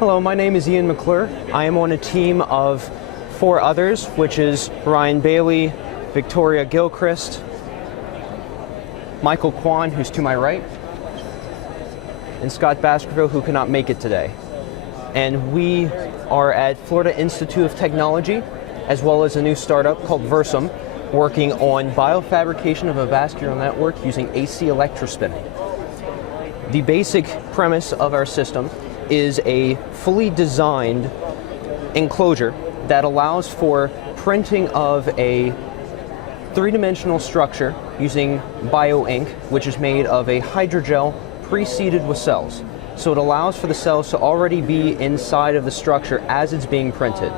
Hello, my name is Ian McClure. I am on a team of 4 others, which is Ryan Bailey, Victoria Gilchrist, Michael Kwan, who's to my right, and Scott Baskerville, who cannot make it today. And we are at Florida Institute of Technology, as well as a new startup called Virsum, working on biofabrication of a vascular network using AC electrospinning. The basic premise of our system is a fully designed enclosure that allows for printing of a 3-dimensional structure using bio ink, which is made of a hydrogel pre-seeded with cells. So it allows for the cells to already be inside of the structure as it's being printed.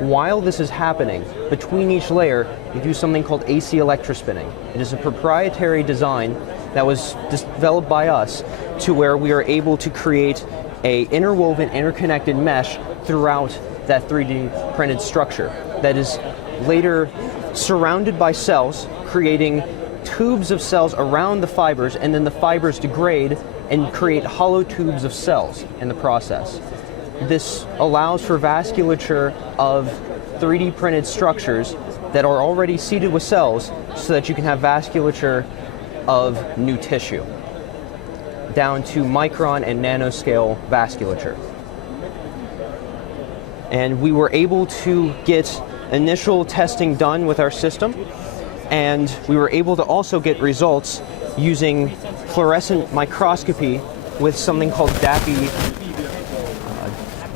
While this is happening, between each layer, we do something called AC electrospinning. It is a proprietary design that was developed by us to where we are able to create a interwoven, interconnected mesh throughout that 3D printed structure that is later surrounded by cells, creating tubes of cells around the fibers, and then the fibers degrade and create hollow tubes of cells in the process. This allows for vasculature of 3D printed structures that are already seeded with cells so that you can have vasculature of new tissue, down to micron and nanoscale vasculature. And we were able to get initial testing done with our system, and we were able to also get results using fluorescent microscopy with something called DAPI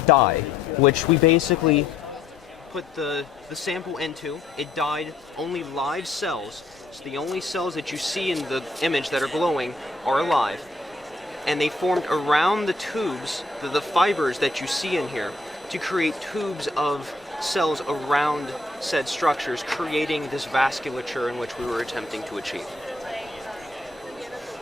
dye, which we basically put the sample into. It dyed only live cells, so the only cells that you see in the image that are glowing are alive, and they formed around the tubes, the fibers that you see in here, to create tubes of cells around said structures, creating this vasculature in which we were attempting to achieve.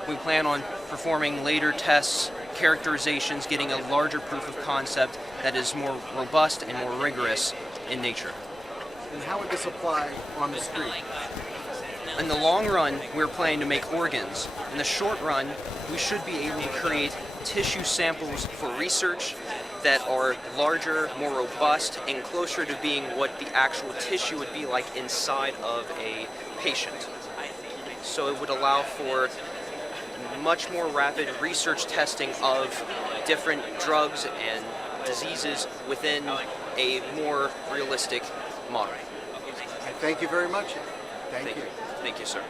We plan on performing later tests, characterizations, getting a larger proof of concept that is more robust and more rigorous in nature. And how would this apply on the street? In the long run, we're planning to make organs. In the short run, we should be able to create tissue samples for research that are larger, more robust, and closer to being what the actual tissue would be like inside of a patient. So it would allow for much more rapid research testing of different drugs and diseases within a more realistic model. Thank you very much. Thank you. Thank you, sir.